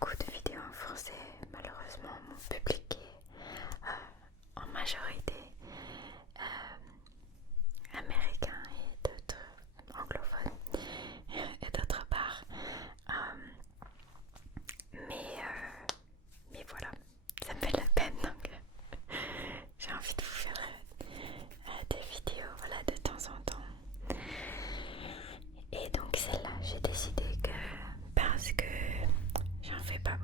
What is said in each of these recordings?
beaucoup de vidéos en français. Malheureusement, mon public est en majorité américain et d'autres anglophones et d'autre part. Mais voilà, ça me fait de la peine donc j'ai envie de vous faire des vidéos voilà, de temps en temps. Et donc celle-là, j'ai décidé que parce que j'en fais pas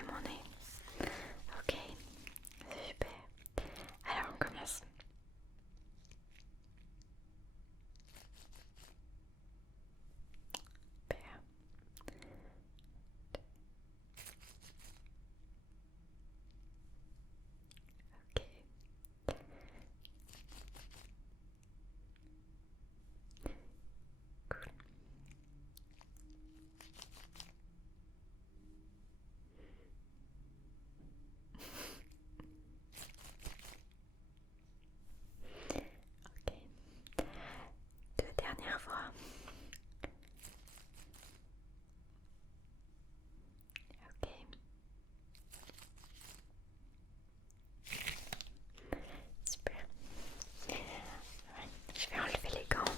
regarder mon nez. Ok, super. Alors on commence. Super. Ok. Cool. Ok. Deux dernières fois. Ok. Super. Ouais, je vais enlever les gants.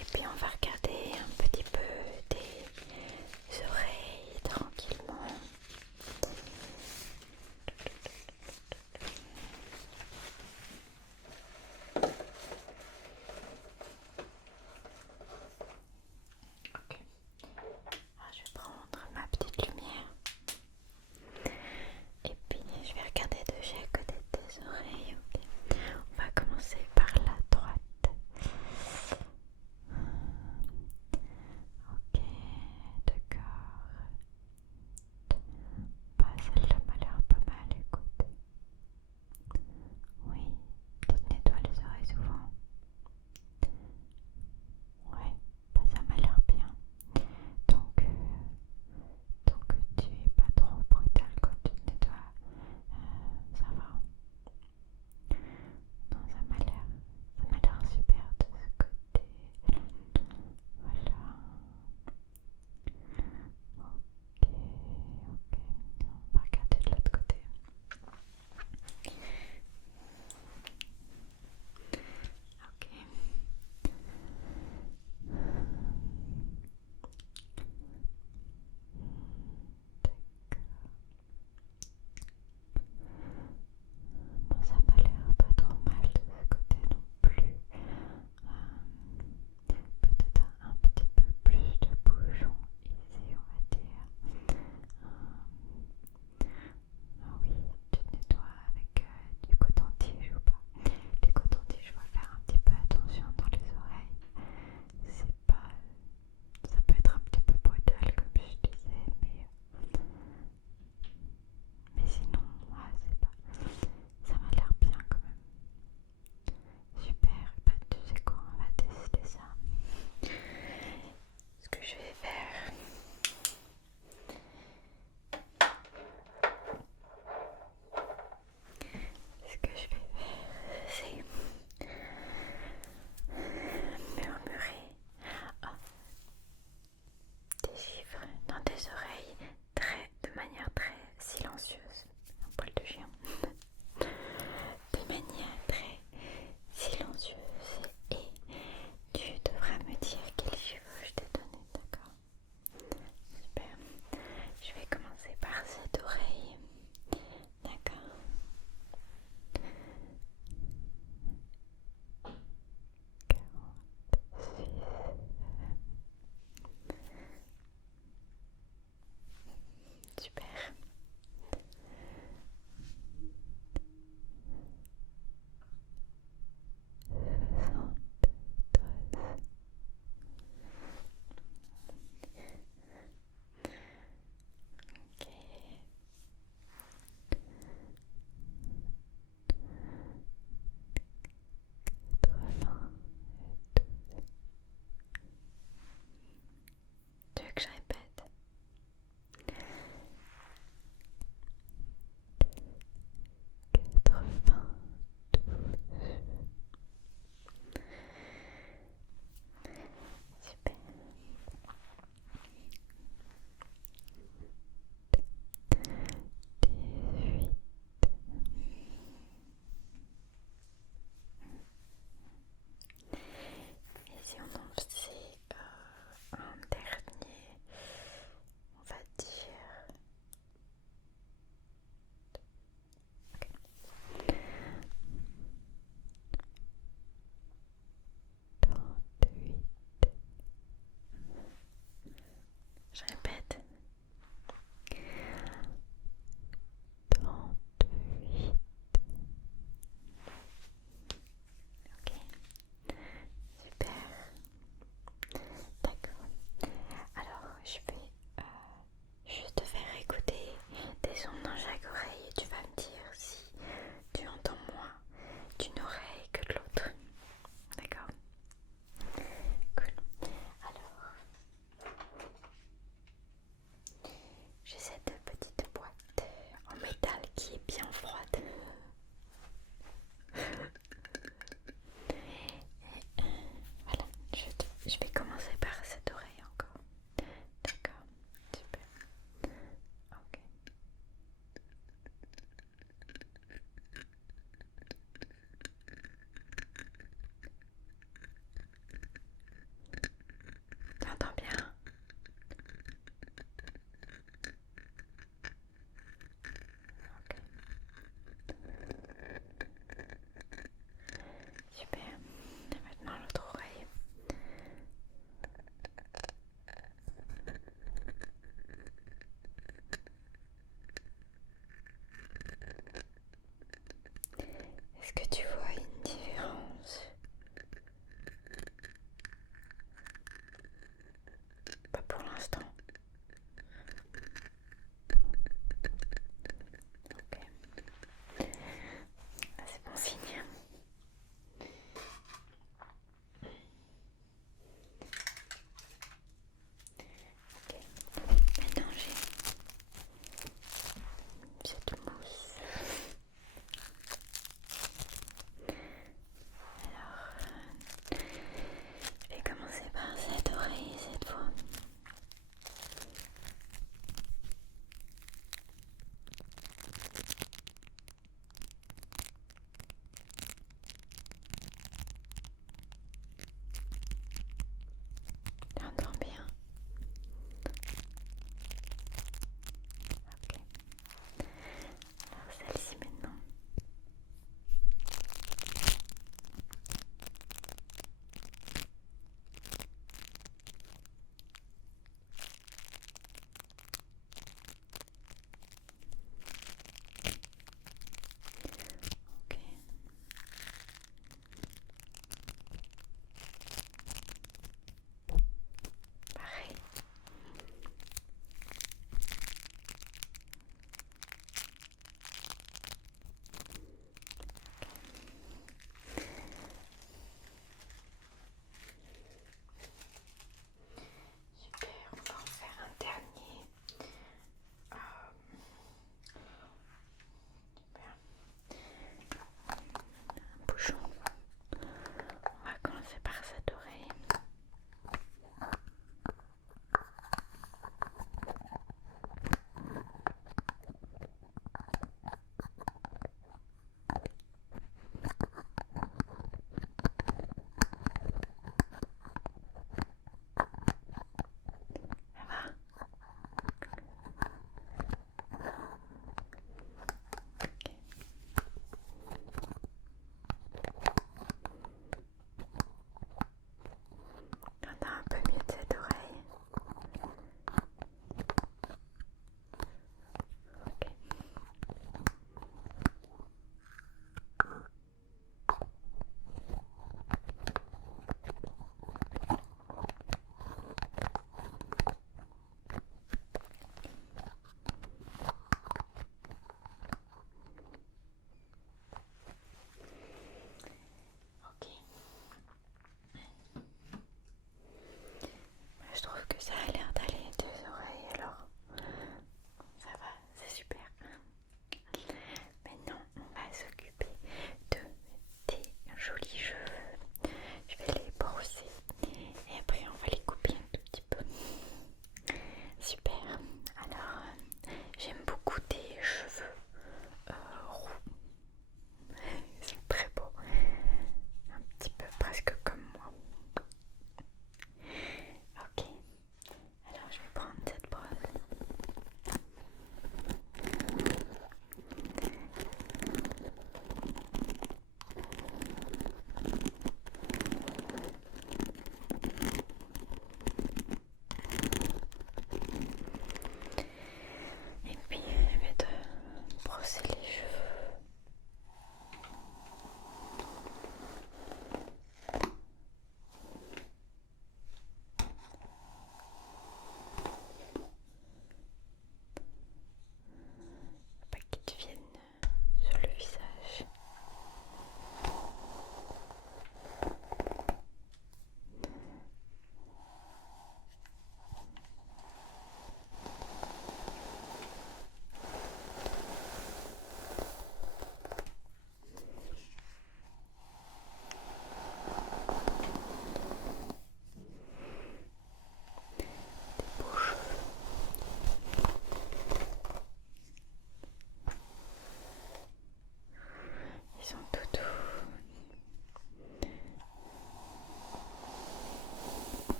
Et puis on va regarder un petit peu tes oreilles tranquillement. Ok. Alors, je vais prendre ma petite lumière. Et puis je vais regarder de chaque côté de tes oreilles. Okay. On va commencer par la droite. Ok, d'accord. Bah, celle-là m'a l'air pas mal, écoute. Oui, tu te nettoies les oreilles souvent. Ouais, bah ça m'a l'air bien. Donc, tu es pas trop brutal quand tu te nettoies. Ça va. Non, ça m'a l'air super de ce côté. Voilà. Ok, on va regarder de l'autre côté. Ok. Bon, ça m'a l'air pas trop mal de ce côté non plus. Peut-être un petit peu plus de bouchons ici, on va dire. Ah oui, tu te nettoies avec du coton-tige ou pas? Les cotons-tiges, il faut faire un petit peu attention dans les oreilles. C'est pas... Ça peut être un petit peu brutal comme je disais, mais sinon, ouais, c'est pas... Ça m'a l'air bien quand même. Super, bah, tu sais quoi, on va tester ça. Ce que je vais faire... Ce que je vais faire, c'est murmurer des chiffres dans tes oreilles de manière très silencieuse. Un poil de chien. De manière très silencieuse. Et tu devras me dire quel chiffre je t'ai donné, d'accord? Super. Je vais commencer par cette oreille. D'accord. 46,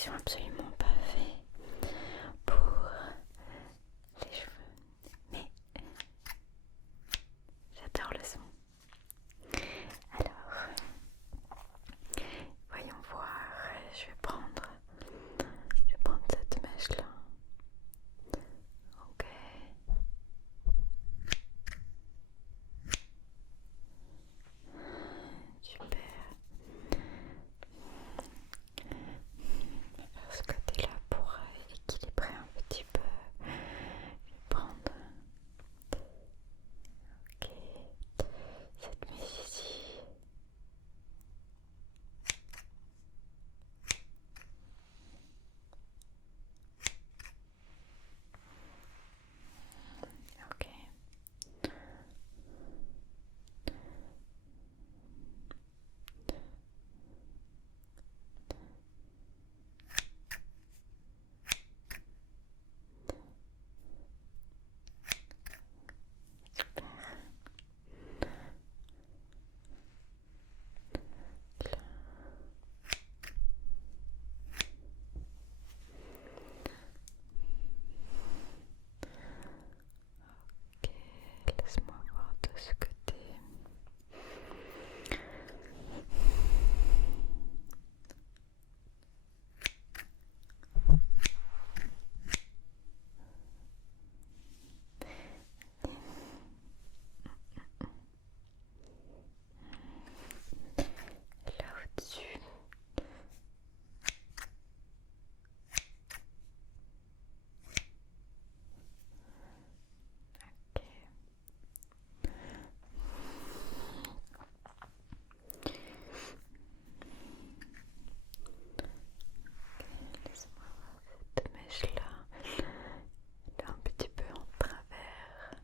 sont absolument pas faits pour les cheveux, mais j'adore le son. Alors, voyons voir, je vais prendre cette mèche là. Ok. Super. On va faire ce côté là pour équilibrer un petit peu. Je vais prendre cette mèche ici. Ok. Ok, laisse-moi voir de ce côté. Là au-dessus. Ok. Laisse-moi voir cette mèche là, un petit peu en travers.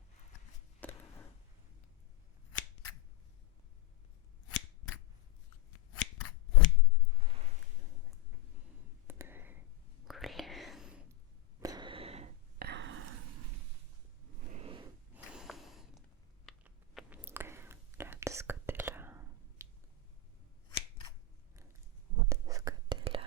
Cool. Là de ce côté-là. De ce côté-là.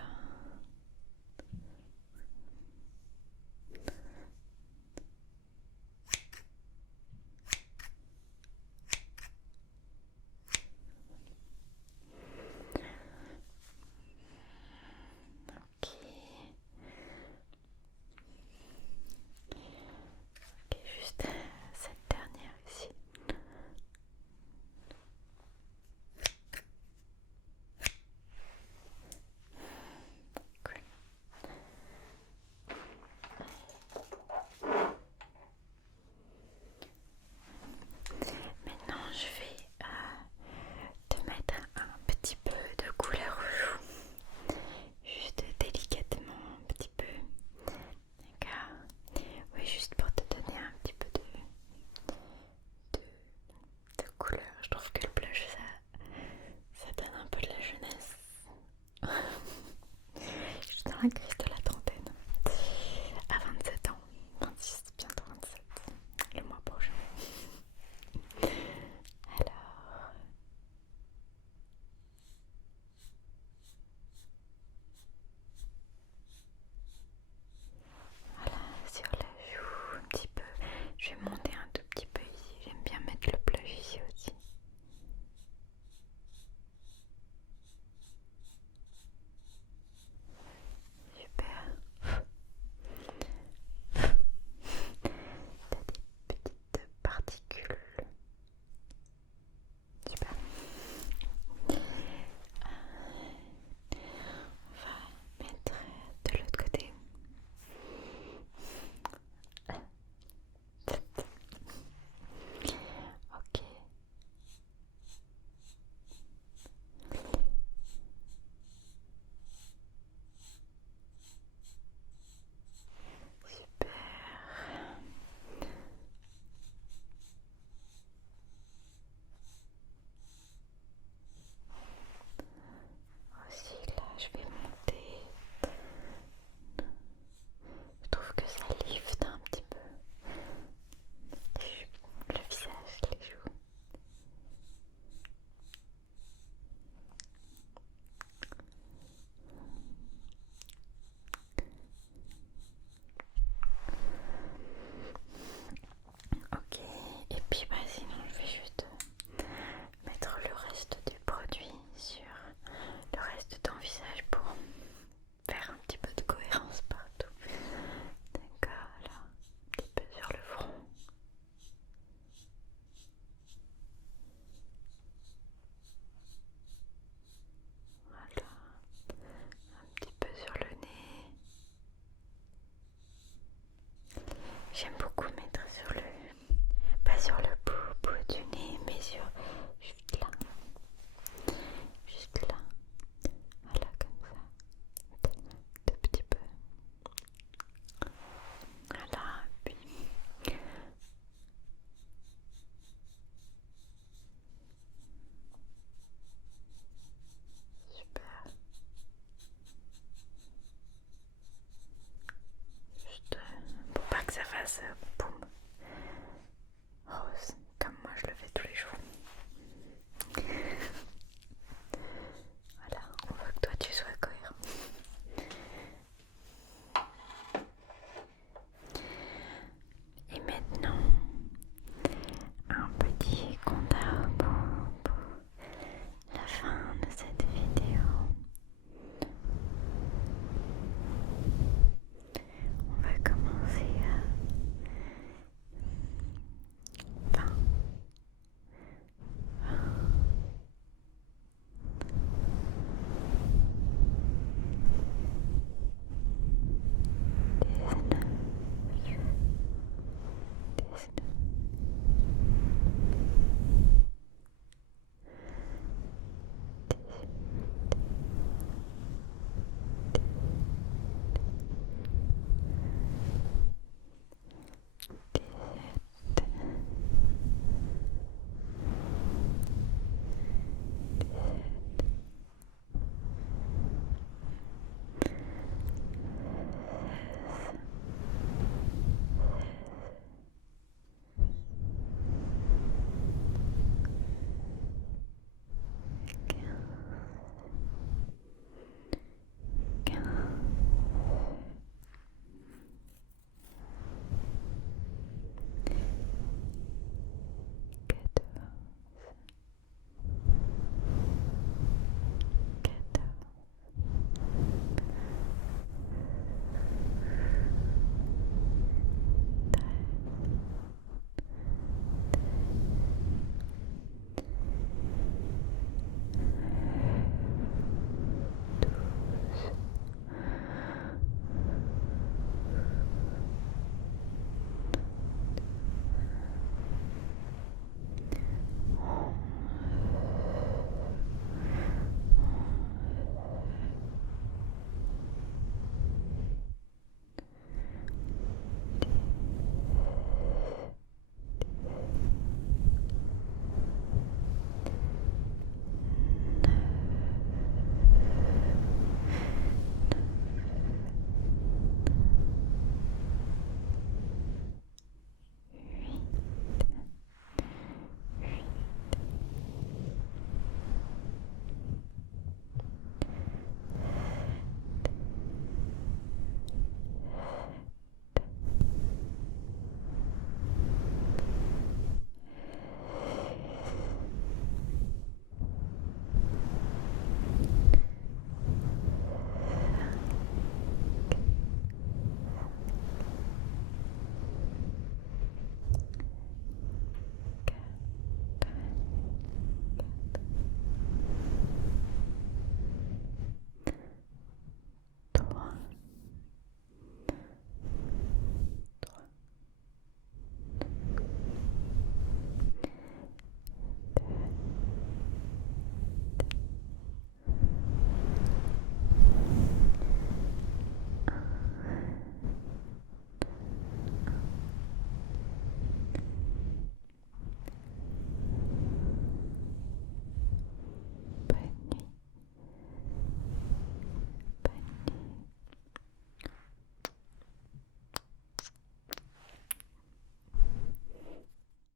Ok. Ok, juste cette dernière ici. Cool. Maintenant, je vais te mettre un petit peu de couleur au joue. Juste délicatement, un petit peu. D'accord. Oui, juste pour te donner un petit peu de couleur. Je trouve que le blush, ça donne un peu de la jeunesse. Juste dans la cristal